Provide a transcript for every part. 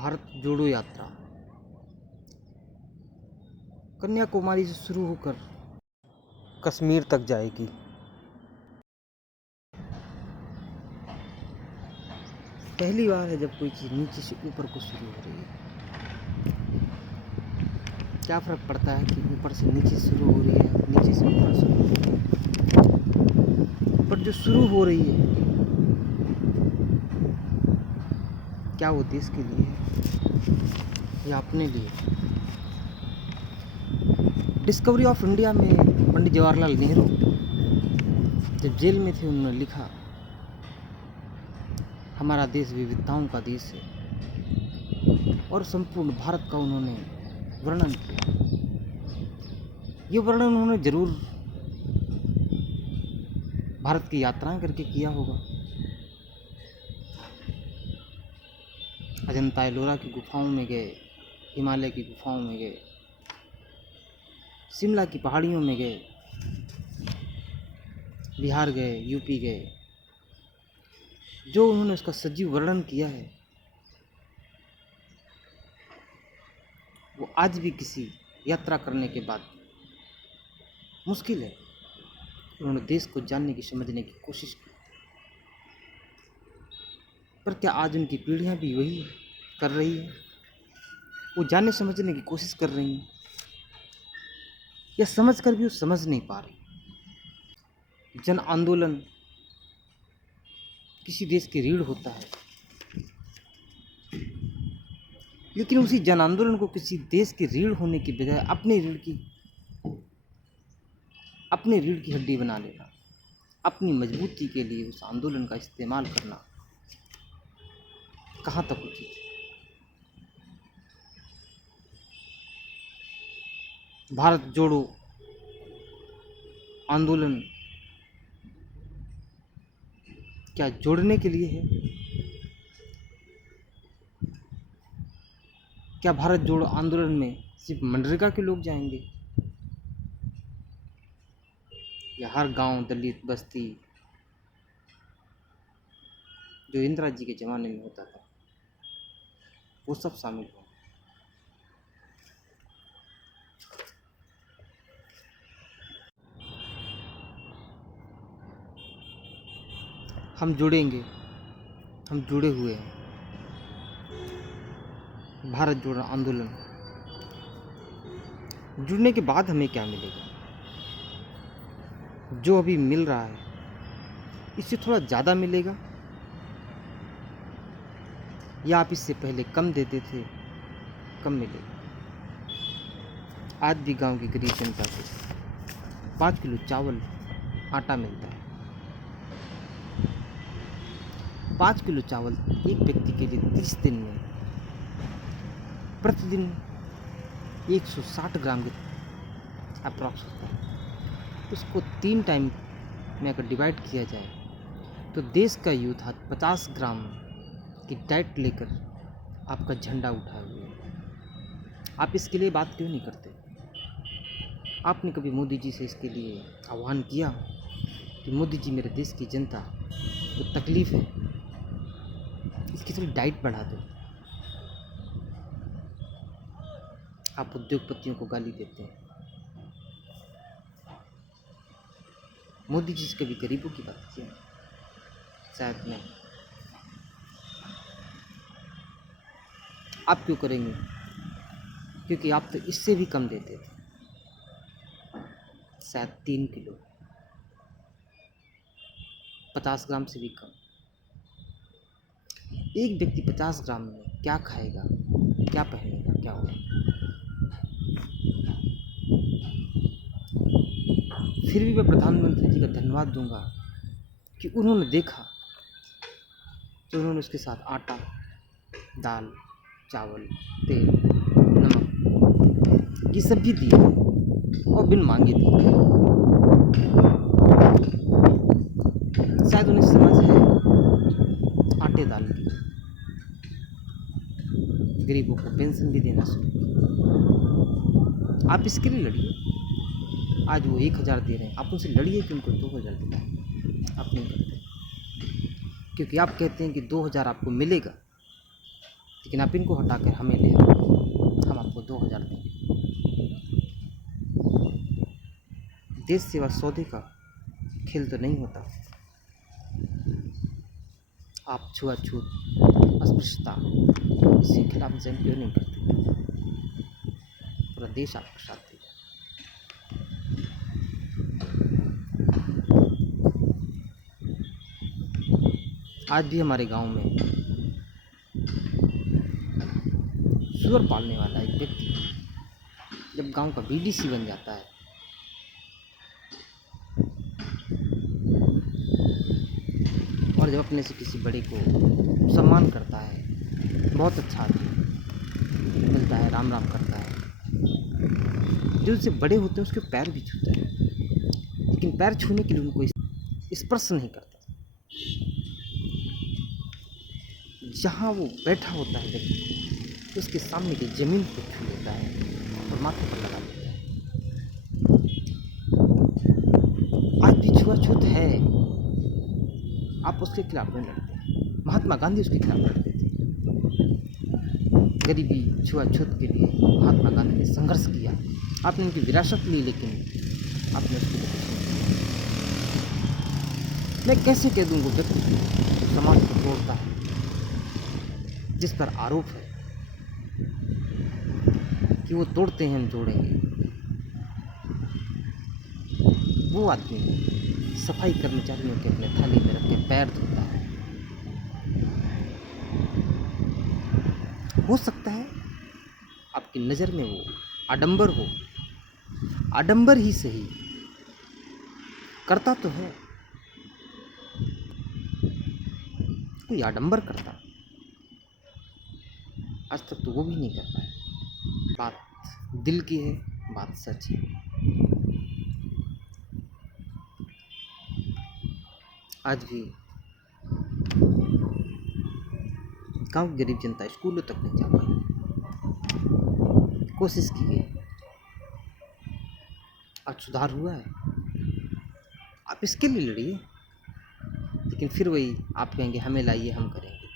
भारत जोड़ो यात्रा कन्याकुमारी से शुरू होकर कश्मीर तक जाएगी। पहली बार है जब कोई चीज़ नीचे से ऊपर को शुरू हो रही है। क्या फ़र्क पड़ता है कि ऊपर से नीचे शुरू हो रही है, नीचे से ऊपर शुरू हो रही है, पर जो शुरू हो रही है क्या वो देश के लिए है या अपने लिए? डिस्कवरी ऑफ इंडिया में पंडित जवाहरलाल नेहरू जब जेल में थे उन्होंने लिखा, हमारा देश विविधताओं का देश है, और संपूर्ण भारत का उन्होंने वर्णन किया। ये वर्णन उन्होंने जरूर भारत की यात्राएं करके किया होगा। अजंता एलोरा की गुफाओं में गए, हिमालय की गुफाओं में गए, शिमला की पहाड़ियों में गए, बिहार गए, यूपी गए। जो उन्होंने उसका सजीव वर्णन किया है वो आज भी किसी यात्रा करने के बाद मुश्किल है। उन्होंने देश को जानने की, समझने की कोशिश की, पर क्या आज उनकी पीढ़ियां भी वही कर रही है? वो जानने समझने की कोशिश कर रही हैं या समझ कर भी वो समझ नहीं पा रही। जन आंदोलन किसी देश की रीढ़ होता है, लेकिन उसी जन आंदोलन को किसी देश की रीढ़ होने की बजाय अपनी रीढ़ की हड्डी बना लेना, अपनी मजबूती के लिए उस आंदोलन का इस्तेमाल करना कहाँ तक उचित है? भारत जोड़ो आंदोलन क्या जोड़ने के लिए है? क्या भारत जोड़ो आंदोलन में सिर्फ मनरेगा के लोग जाएंगे या हर गांव, दलित बस्ती जो इंदिरा जी के ज़माने में होता था वो सब शामिल हों? हम जुड़ेंगे, हम जुड़े हुए हैं। भारत जोड़ो आंदोलन जुड़ने के बाद हमें क्या मिलेगा? जो अभी मिल रहा है इससे थोड़ा ज़्यादा मिलेगा, या आप इससे पहले कम देते थे, कम मिलेगा? आज भी गांव की गरीब जनता को 5 किलो चावल आटा मिलता है। 5 किलो चावल एक व्यक्ति के लिए 30 दिन में प्रतिदिन 160 ग्राम के अप्रॉक्स होता है। उसको 3 टाइम में अगर डिवाइड किया जाए तो देश का यूथ आज 50 ग्राम की डाइट लेकर आपका झंडा उठाए हुए है। आप इसके लिए बात क्यों नहीं करते? आपने कभी मोदी जी से इसके लिए आह्वान किया कि मोदी जी, मेरे देश की जनता को तकलीफ़ है, इसकी थोड़ी डाइट बढ़ा दो? आप उद्योगपतियों को गाली देते हैं। मोदी जी से कभी गरीबों की बात किया? शायद नहीं। आप क्यों करेंगे? क्योंकि आप तो इससे भी कम देते थे, शायद 3 किलो, 50 ग्राम से भी कम। एक व्यक्ति 50 ग्राम में क्या खाएगा, क्या पहनेगा, क्या होगा? फिर भी मैं प्रधानमंत्री जी का धन्यवाद दूंगा कि उन्होंने देखा तो उन्होंने उसके साथ आटा, दाल, चावल, तेल, नमक ये सब भी दिए और बिन मांगे दिए। शायद उन्हें समझ है आटे दाल की। गरीबों को पेंशन भी देना शुरू। आप इसके लिए लड़िए। आज वो 1000 दे रहे हैं, आप उनसे लड़िए कि उनको 2000 दिलाएं। आप नहीं करते, क्योंकि आप कहते हैं कि 2000 आपको मिलेगा, लेकिन आप इनको हटाकर हमें ले आओ, हम आपको 2000 देंगे। देश सेवा सौदे का खेल तो नहीं होता। आप छुआछूत, अस्पृश्यता इसके खिलाफ जंग क्यों नहीं करते? पूरा देश आपका साथ देगा। आज भी हमारे गांव में सुअर पालने वाला एक व्यक्ति जब गांव का बीडीसी बन जाता है और जब अपने से किसी बड़े को सम्मान करता है, बहुत अच्छा आदमी मिलता है, राम राम करता है, जो उससे बड़े होते हैं उसके पैर भी छूता है, लेकिन पैर छूने के लिए उनको स्पर्श नहीं करता। जहाँ वो बैठा होता है व्यक्ति, उसके सामने की जमीन को छू लेता है और माथे पर लगा लेता है। आज भी छुआछूत है, आप उसके खिलाफ नहीं लड़ते। महात्मा गांधी उसके खिलाफ लड़ते थे। गरीबी छुआछूत के लिए महात्मा गांधी ने संघर्ष किया। आपने उनकी विरासत ली, लेकिन आपने उसके लिए कुछ नहीं किया। मैं कैसे कह दूँ वो व्यक्ति समाज को तोड़ता है, जिस पर आरोप है कि वो तोड़ते हैं हम जोड़ेंगे, वो आदमी सफाई कर्मचारियों के अपने थाली में रख के पैर धोता है। हो सकता है आपकी नज़र में वो आडंबर हो, आडंबर ही सही, करता तो है, कोई आडंबर करता, आज तक तो वो भी नहीं कर पाया। बात दिल की है, बात सच है। आज भी गांव की गरीब जनता स्कूलों तक नहीं जा पाई। कोशिश की गई, आज सुधार हुआ है। आप इसके लिए लड़िए, लेकिन फिर वही आप कहेंगे हमें लाइए, हम करेंगे।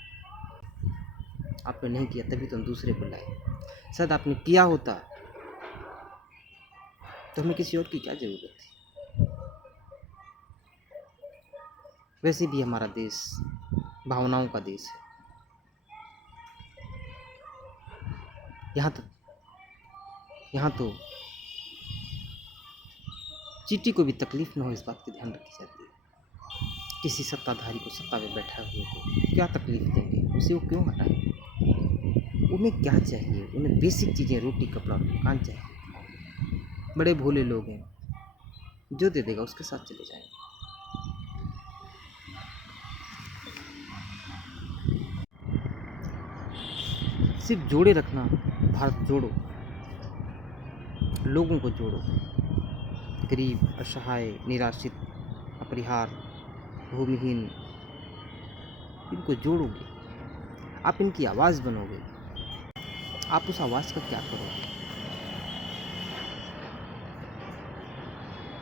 आपने नहीं किया तभी तो हम दूसरे को लाए। शायद आपने किया होता तो हमें किसी और की क्या ज़रूरत थी। वैसे भी हमारा देश भावनाओं का देश है। यहाँ तो चींटी को भी तकलीफ न हो, इस बात की ध्यान रखी जाती है। किसी सत्ताधारी को, सत्ता में बैठा हुए को क्या तकलीफ देंगे, उसे वो क्यों हटाएंगे? उन्हें क्या चाहिए? उन्हें बेसिक चीज़ें, रोटी कपड़ा मकान चाहिए। बड़े भोले लोग हैं, जो दे देगा उसके साथ चले जाएंगे। सिर्फ जोड़े रखना, भारत जोड़ो, लोगों को जोड़ो, गरीब, असहाय, निराश्रित, अपरिहार, भूमिहीन, इनको जोड़ोगे, आप इनकी आवाज़ बनोगे। आप उस आवाज़ का क्या करोगे?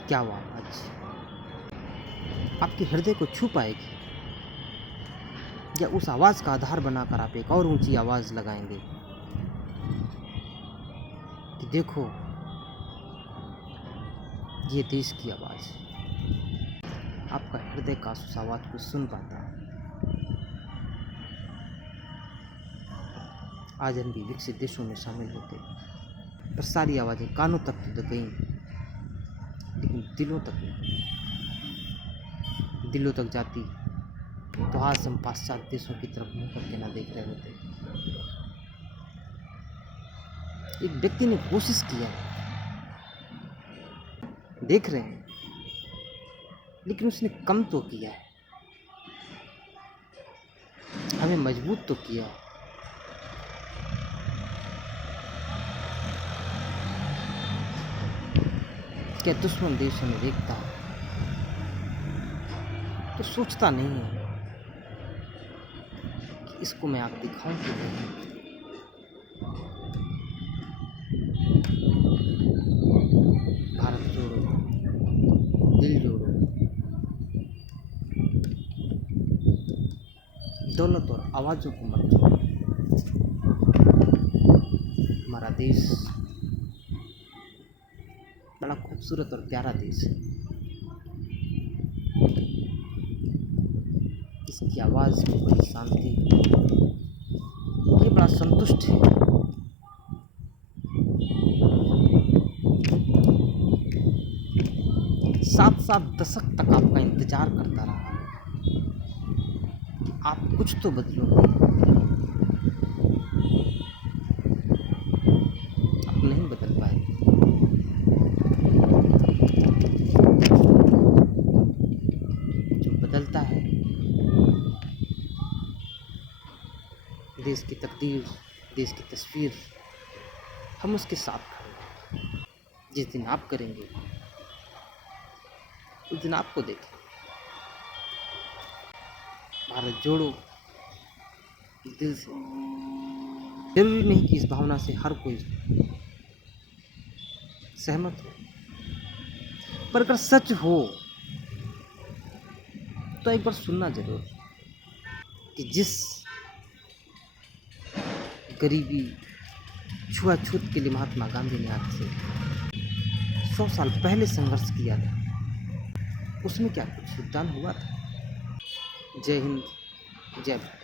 क्या वो आवाज़ आपके हृदय को छू पाएगी, या उस आवाज़ का आधार बनाकर आप एक और ऊंची आवाज़ लगाएंगे कि देखो ये देश की आवाज़। आपका हृदय का उस आवाज़ को सुन पाता है। आज हम भी विकसित देशों में शामिल होते, पर सारी आवाज़ें कानों तक तो गई, लेकिन दिलों तक नहीं। दिलों तक जाती तो आज हम पाश्चात्य देशों की तरफ मुंह करके ना देख रहे होते। एक व्यक्ति ने कोशिश किया, देख रहे हैं, लेकिन उसने कम तो किया है, हमें मजबूत तो किया है। क्या दुश्मन देश हमें देखता है तो सोचता नहीं है कि इसको मैं आग दिखाऊं कि नहीं। भारत जोड़ो, दिल जोड़ो, दौलत और आवाज़ों को मत छोड़ो। देश बड़ा खूबसूरत और प्यारा देश है। इसकी आवाज़ में बड़ी शांति, ये बड़ा संतुष्ट है। सात सात दशक तक आपका इंतजार करता रहा है कि आप कुछ तो बदलोगे। आप नहीं बदल पाए। जो बदलता है देश की तकदीर, देश की तस्वीर, हम उसके साथ खड़े हैं। जिस दिन आप करेंगे उस दिन आपको देखें। भारत जोड़ो दिल से। जरूरी नहीं कि इस भावना से हर कोई सहमत हो, पर अगर सच हो तो एक बार सुनना जरूर कि जिस गरीबी छुआछूत के लिए महात्मा गांधी ने आज से 100 साल पहले संघर्ष किया था, उसमें क्या कुछ योगदान हुआ था? जय हिंद, जय भारत।